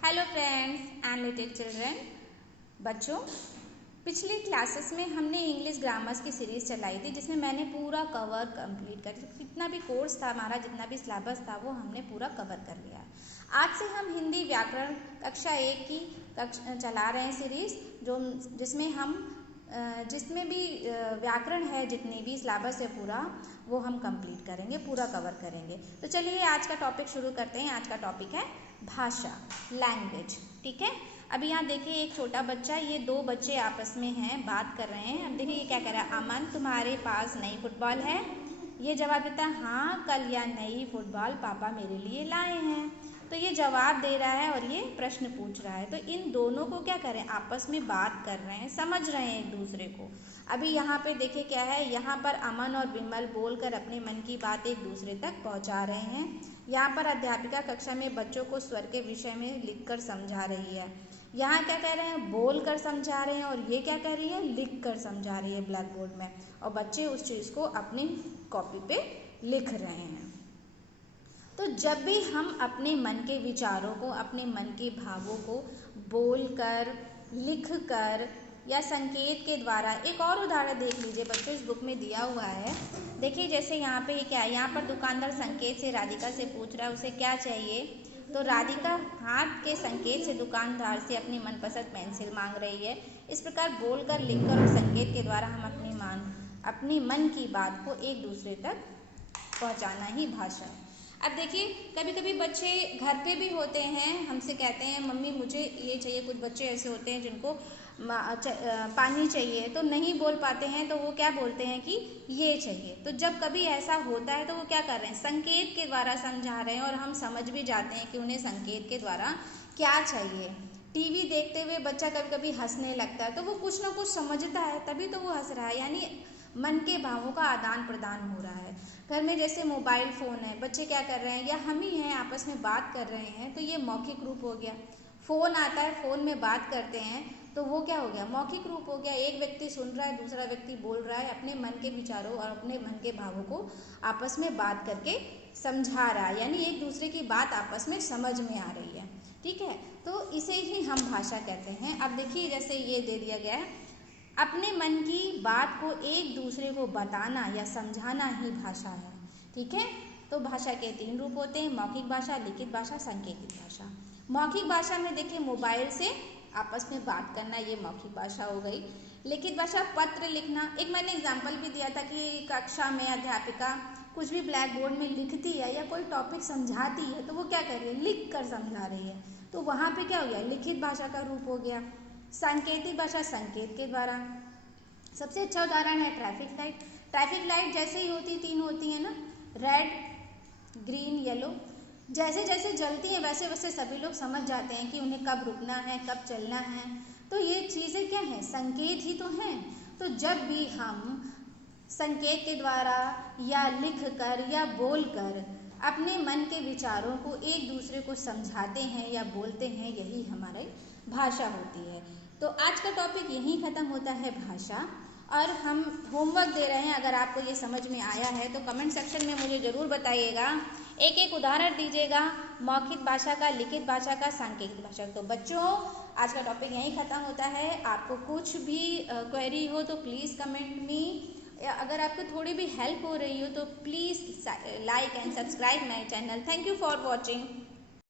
Hello friends and little children. बच्चों, पिछली classes में हमने इंग्लिश ग्रामर्स की सीरीज़ चलाई थी जिसमें मैंने पूरा कवर कंप्लीट कर दिया। जितना भी कोर्स था हमारा, जितना भी सिलेबस था वो हमने पूरा कवर कर लिया। आज से हम हिंदी व्याकरण कक्षा 1 की चला रहे हैं सीरीज़, जिसमें भी व्याकरण है, जितनी भी सिलेबस है पूरा वो हम कंप्लीट करेंगे, पूरा कवर करेंगे। तो चलिए आज का टॉपिक शुरू करते हैं। आज का टॉपिक है भाषा, लैंग्वेज। ठीक है, अभी यहाँ देखिए एक छोटा बच्चा, ये दो बच्चे आपस में हैं, बात कर रहे हैं। अब देखिए ये क्या कह रहा है, अमन तुम्हारे पास नई फुटबॉल है? ये जवाब देता है हाँ, कल यह नई फुटबॉल पापा मेरे लिए लाए हैं। तो ये जवाब दे रहा है और ये प्रश्न पूछ रहा है। तो इन दोनों को क्या करें, आपस में बात कर रहे हैं, समझ रहे हैं एक दूसरे को। अभी यहाँ पे देखिए क्या है, यहाँ पर अमन और विमल बोलकर अपने मन की बात एक दूसरे तक पहुँचा रहे हैं। यहाँ पर अध्यापिका कक्षा में बच्चों को स्वर के विषय में लिखकर समझा रही है। यहाँ क्या कह रहे हैं, बोल कर समझा रहे हैं, और ये क्या कह रही है, लिख कर समझा रही है ब्लैक बोर्ड में, और बच्चे उस चीज़ को अपनी कॉपी पे लिख रहे हैं। तो जब भी हम अपने मन के विचारों को, अपने मन के भावों को बोल कर, लिख कर या संकेत के द्वारा, एक और उदाहरण देख लीजिए बच्चों, इस बुक में दिया हुआ है। देखिए जैसे यहाँ पे क्या है, यहाँ पर दुकानदार संकेत से राधिका से पूछ रहा है उसे क्या चाहिए। तो राधिका हाथ के संकेत से दुकानदार से अपनी मनपसंद पेंसिल मांग रही है। इस प्रकार बोलकर, लिखकर और संकेत के द्वारा हम अपनी मन की बात को एक दूसरे तक पहुँचाना ही भाषा है। अब देखिए कभी कभी बच्चे घर पे भी होते हैं, हमसे कहते हैं मम्मी मुझे ये चाहिए। कुछ बच्चे ऐसे होते हैं जिनको पानी चाहिए, तो नहीं बोल पाते हैं, तो वो क्या बोलते हैं कि ये चाहिए। तो जब कभी ऐसा होता है तो वो क्या कर रहे हैं, संकेत के द्वारा समझा रहे हैं, और हम समझ भी जाते हैं कि उन्हें संकेत के द्वारा क्या चाहिए। टीवी देखते हुए बच्चा कभी कभी हंसने लगता है, तो वो कुछ ना कुछ समझता है, तभी तो वो हंस रहा है, यानी मन के भावों का आदान प्रदान हो रहा है। घर में जैसे मोबाइल फ़ोन है, बच्चे क्या कर रहे हैं, या हम ही हैं आपस में बात कर रहे हैं, तो ये मौखिक रूप हो गया। फ़ोन आता है, फ़ोन में बात करते हैं, तो वो क्या हो गया, मौखिक रूप हो गया। एक व्यक्ति सुन रहा है, दूसरा व्यक्ति बोल रहा है, अपने मन के विचारों और अपने मन के भावों को आपस में बात करके समझा रहा है, यानी एक दूसरे की बात आपस में समझ में आ रही है। ठीक है, तो इसे ही हम भाषा कहते हैं। अब देखिए जैसे ये दे दिया गया है, अपने मन की बात को एक दूसरे को बताना या समझाना ही भाषा है। ठीक है, तो भाषा के 3 रूप होते हैं, मौखिक भाषा, लिखित भाषा, सांकेतिक भाषा। मौखिक भाषा में देखिए मोबाइल से आपस में बात करना, ये मौखिक भाषा हो गई। लिखित भाषा पत्र लिखना, एक मैंने एग्जाम्पल भी दिया था कि कक्षा में अध्यापिका कुछ भी ब्लैक बोर्ड में लिखती है या कोई टॉपिक समझाती है, तो वो क्या कर रही है, लिख कर समझा रही है, तो वहाँ पे क्या हो गया, लिखित भाषा का रूप हो गया। सांकेतिक भाषा संकेत के द्वारा। सबसे अच्छा उदाहरण है ट्रैफिक लाइट। ट्रैफिक लाइट जैसे ही होती 3 होती है ना, रेड, ग्रीन, येलो, जैसे जैसे जलती हैं वैसे वैसे सभी लोग समझ जाते हैं कि उन्हें कब रुकना है, कब चलना है। तो ये चीज़ें क्या हैं, संकेत ही तो हैं। तो जब भी हम संकेत के द्वारा या लिख कर या बोल कर अपने मन के विचारों को एक दूसरे को समझाते हैं या बोलते हैं, यही हमारी भाषा होती है। तो आज का टॉपिक यहीं ख़त्म होता है, भाषा। और हम होमवर्क दे रहे हैं, अगर आपको ये समझ में आया है तो कमेंट सेक्शन में मुझे ज़रूर बताइएगा, एक एक उदाहरण दीजिएगा, मौखिक भाषा का, लिखित भाषा का, सांकेतिक भाषा। तो बच्चों आज का टॉपिक यहीं ख़त्म होता है। आपको कुछ भी क्वेरी हो तो प्लीज़ कमेंट मी, अगर आपको थोड़ी भी हेल्प हो रही हो तो please like and subscribe my channel. Thank you for watching.